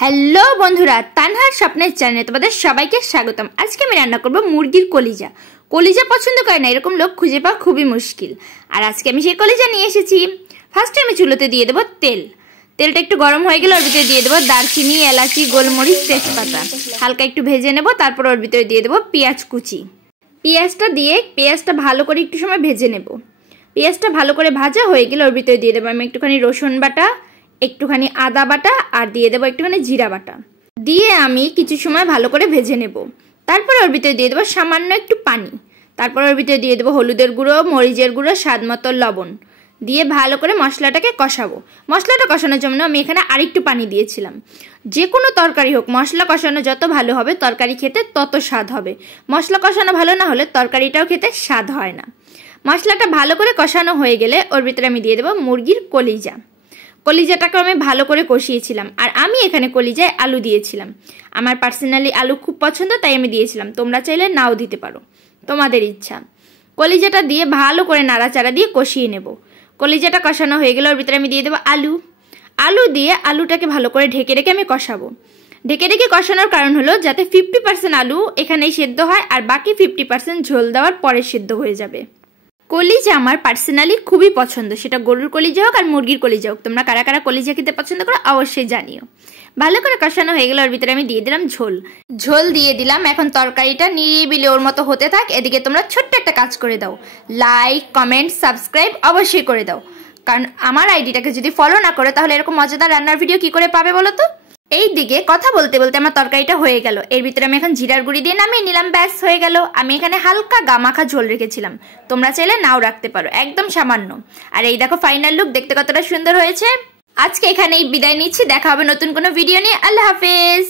Hello বন্ধুরা, তানহার স্বপ্নের চ্যানেলে তোমাদের সবাইকে স্বাগতম। আজকে আমি রান্না করব মুরগির কলিজা। কলিজা পছন্দ করে না এরকম লোক খুঁজে পাওয়া খুবই মুশকিল, আর আজকে আমি সেই কলিজা নিয়ে এসেছি। ফার্স্টে আমি চুলোতে দিয়ে দেবো তেল। তেলটা একটু গরম হয়ে গেলে ওর ভিতরে দিয়ে দেবো দারচিনি, এলাচি, গোলমরিচ, তেজপাতা। হালকা একটু ভেজে নেব, তারপর ওর ভিতরে দিয়ে দেবো পেঁয়াজ কুচি। পেঁয়াজটা দিয়ে পেঁয়াজটা ভালো করে একটু সময় ভেজে নেব। পেঁয়াজটা ভালো করে ভাজা হয়ে গেলে ওর ভিতরে দিয়ে দেবো আমি একটুখানি রসুন বাটা, একটুখানি আদা বাটা, আর দিয়ে দেবো একটুখানি জিরা বাটা। দিয়ে আমি কিছু সময় ভালো করে ভেজে নেব। তারপর ওর ভিতরে দিয়ে দেবো সামান্য একটু পানি। তারপর ওর ভিতরে দিয়ে দেবো হলুদের গুঁড়ো, মরিচের গুঁড়ো, স্বাদ মতো লবণ। দিয়ে ভালো করে মশলাটাকে কষাবো। মশলাটা কষানোর জন্য আমি এখানে আরেকটু পানি দিয়েছিলাম। যে কোনো তরকারি হোক, মশলা কষানো যত ভালো হবে তরকারি খেতে তত স্বাদ হবে। মশলা কষানো ভালো না হলে তরকারিটাও খেতে স্বাদ হয় না। মশলাটা ভালো করে কষানো হয়ে গেলে ওর ভিতরে আমি দিয়ে দেবো মুরগির কলিজা। কলিজাটাকে আমি ভালো করে কষিয়েছিলাম, আর আমি এখানে কলিজায় আলু দিয়েছিলাম। আমার পার্সোনালি আলু খুব পছন্দ, তাই আমি দিয়েছিলাম। তোমরা চাইলে নাও দিতে পারো, তোমাদের ইচ্ছা। কলিজাটা দিয়ে ভালো করে নাড়াচাড়া দিয়ে কষিয়ে নেব। কলিজাটা কষানো হয়ে গেলে ওর ভিতরে আমি দিয়ে দেবো আলু। আলু দিয়ে আলুটাকে ভালো করে ঢেকে রেখে আমি কষাবো। ঢেকে রেখে কষানোর কারণ হলো যাতে 50% আলু এখানেই সেদ্ধ হয়, আর বাকি 50% ঝোল দেওয়ার পরে সেদ্ধ হয়ে যাবে। কলিজা আমার পার্সোনালি খুবই পছন্দ, সেটা গরুর কলিজা হোক আর মুরগির কলিজা হোক। তোমরা কারা কারা কলিজা খেতে পছন্দ করো অবশ্যই জানিও। ভালো করে কষানো হয়ে গেলে ওর ভিতরে আমি দিয়ে দিলাম ঝোল। ঝোল দিয়ে দিলাম। এখন তরকারিটা নিরিবিলি ওর মতো হতে থাক। এদিকে তোমরা ছোট্ট একটা কাজ করে দাও, লাইক, কমেন্ট, সাবস্ক্রাইব অবশ্যই করে দাও। কারণ আমার আইডিটাকে যদি ফলো না করে তাহলে এরকম মজাদার রান্নার ভিডিও কি করে পাবে বলো তো। এই দিকে কথা বলতে বলতে আমার তরকারিটা হয়ে গেল। এর ভিতরে আমি এখন জিরার গুঁড়ি দিয়ে নামিয়ে নিলাম, ব্যাস হয়ে গেল। আমি এখানে হালকা গামাখা ঝোল রেখেছিলাম, তোমরা চাইলে নাও রাখতে পারো, একদম সামান্য। আর এই দেখো ফাইনাল লুক, দেখতে কতটা সুন্দর হয়েছে। আজকে এখানেই বিদায় নিচ্ছি, দেখা হবে নতুন কোনো ভিডিও নিয়ে। আল্লাহ হাফেজ।